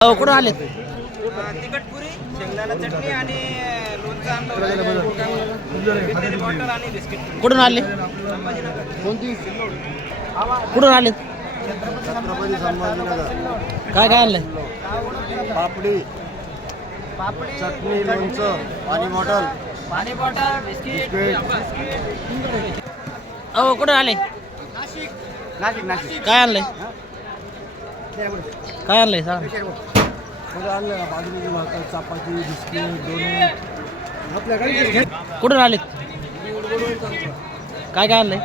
हो कुठं आलेत? तिखट पुरी शेंगदाणा चटणी आणि लोणचं आणलं होतं. बिस्किट बॉटल आणि बिस्किट. पुरी. कुठून आले? कुठून संभाजीनगर काय काय आणलंय? पापडी पापडी चटणी लोणचं पाणी बॉटल. पाणी बॉटल बिस्किट बिस्किट हो कुठून आले? नाशिक. नाशिक काय आणलंय? काय आणलंय सांग. कुठून आलेत? काय काय आणलंय.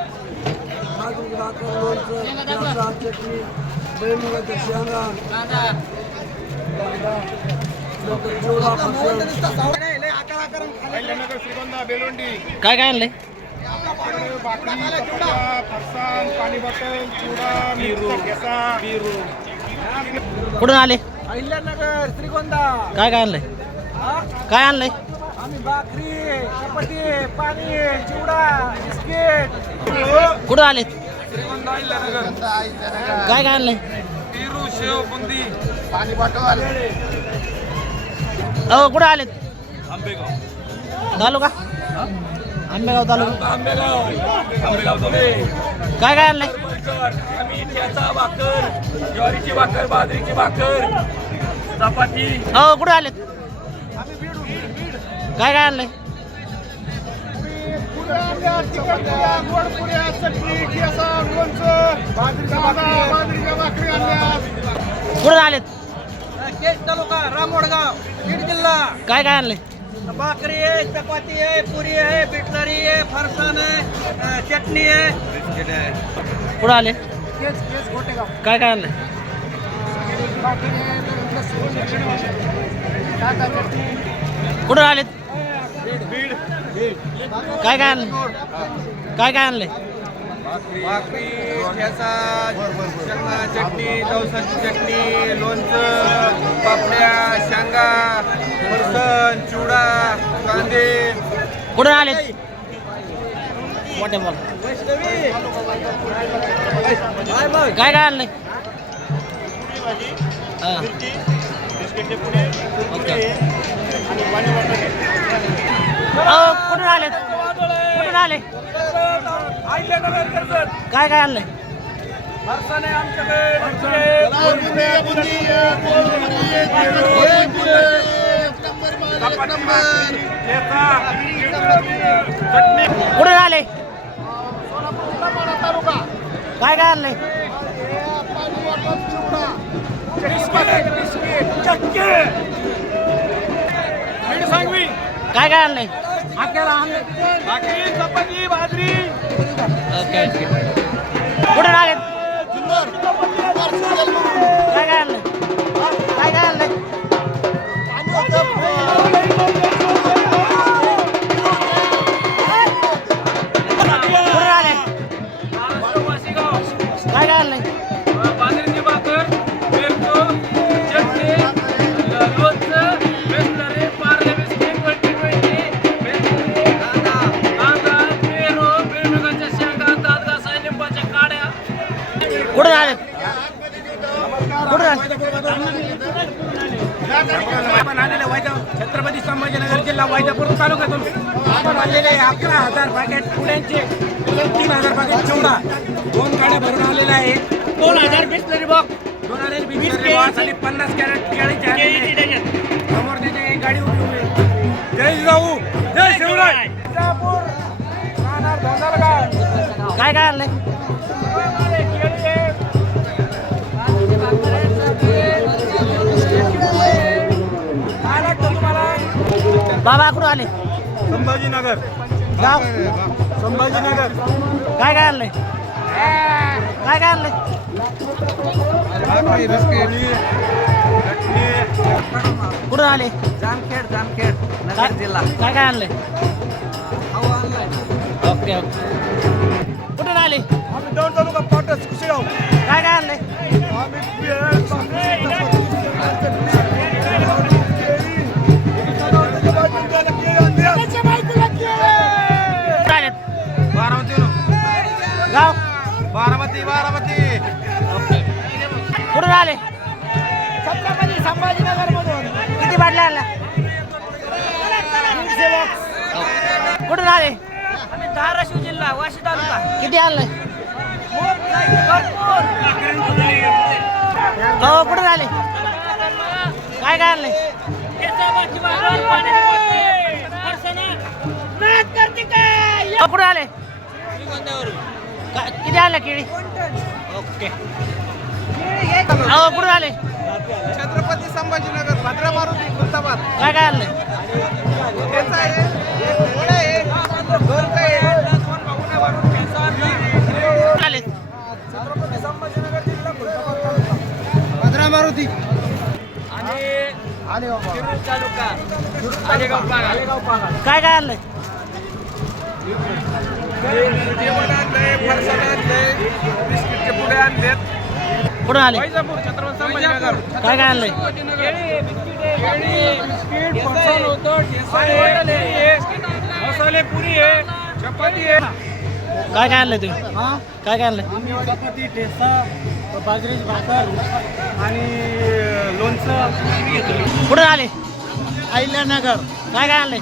काय काय आणलंय? पाणी बॉटल चिवडा ठेचा कुठून आले? अहिल्यानगर श्रीगोंदा. काय काय आणलंय? काय आणलंय? आम्ही भाकरी चपाती पाणी चिवडा बिस्किट. कुठं श्रीगोंदा अहिल्यानगर. काय काय आणलंय? पेरू शेव बुंदी. पाणी बॉटल हो कुठं आलेत? तालुका? आंबेगाव तालुका. काय काय आणलंय? आम्ही ठेचा भाकर ज्वारीची भाकर बाजरीची भाकर चपाती. हो कुठं आलेत? काय काय आणलंय? कुठं आलेत? केज तालुका रामोडगाव बीड जिल्हा. काय काय आणलंय? भाकरी आहे चपाती आहे पुरी आहे बिटनरी आहे फरसाण आहे चटणी आहे कुठं आले? केज केज गोटेगाव काय काय आणलंय? कुठं आलेत? काय काय आणलंय? काय काय आणलंय? भाकरी चटणी जवसाची चटणी लोणचं पापड्या शेंगा फरसण चिवडा. कुठं आलेत मोठे बोल काय काय हा. अहो, कुठून आलेत कुठून आले? काय काय आणलंय आमच्याकडे कुठून आले काय काय आणलंय? काय काय आणलंय? भाकरी चपाती बाजरी ओके ओके आले. छत्रपती संभाजीनगर जिल्हा वैजापूर तालुक्यातून आपण आलेले अकरा हजार पॅकेट पुड्यांचे तीन हजार पॅकेट चिवडा दोन गाड्या भरून आलेले आहे दोन हजार बिस्लरी बॉक्स दोन हजार बिस्लरी बॉक्स आणि पन्नास कॅरेट केळीचे. समोर त्याची गाडी उभी उभी. जय जिजाऊ. जय शिवराय. काय काय आणलंय? बाबा कुठून आले? संभाजीनगर. गाव? संभाजीनगर. काय काय आणलंय? काय काय आणलंय? भाकरी बिस्किट चटणी. कुठून आले? जामखेड जामखेड नगर काय जिल्हा. काय काय आणलंय? Okay okay. कुठून आले? आम्ही दोन तालुका पाटस कुशेगाव. काय काय आणलंय? कुठं बारामती बारामती. कुठून आले? छत्रपती संभाजीनगर मधून किती बाटल्या आणल्या? कुठून आले? धाराशिव जिल्हा वाशी तालुका. किती आणलंय? हो कुठून आले? काय काय आणलंय? कुठून आले? किती आणलं केळी? ओके. हो कुठून आले? छत्रपती संभाजीनगर भद्रा मारुती खुलताबाद काय काय आणलंय? त्याचा आहे घोडा आहे दोन काय आहे. आले भद्रा मारुती. काय काय आणलंय? जेवण आणलंय फरसाण आणलंय बिस्किटचे पुढे आणलेत कुठून आले. वैजापूर छत्रपती संभाजीनगर काय काय आणलंय? मसाले पुरी आहे चपाती आहे काय काय आणलंय तुम्ही? काय काय आणलंय? चपाती ठेचा बाजरीची भाकर आणि लोणचं कुठून आले अहिल्यानगर काय काय आणलंय?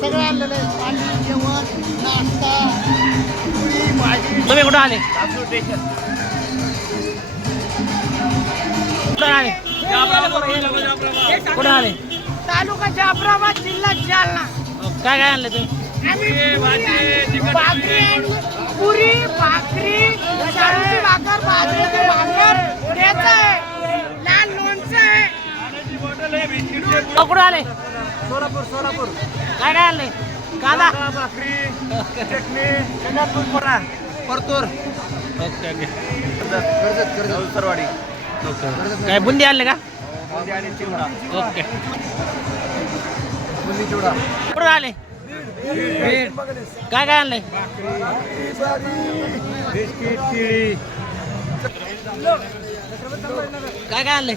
सगळं आणलेलं आहे पाणी जेवण नाश्ता. पुरी भाजी तुम्ही कुठं आले? कुठं आले? कुठं आले? तालुका जाफराबाद जिल्हा जालना. काय काय आणलं तुम्ही? भाकरी आणली. पुरी भाकरी शाळूची भाकर बाजरीची भाकर. ठेचा आहे. लाल लोणचं आहे. अहो, कुठं आले? सोलापूर सोलापूर. काय काय आणलंय कांदा भाकरी चटणी चंद्रपूर पोरा परतूर. Okay okay. कर्जत कर्जत सरवाडी काय बुंदी आणले का? आणि चिवडा. ओके. बुंदी चिवडा. कुठं आले? काय काय आणलंय? बिस्किट काय काय आणलंय?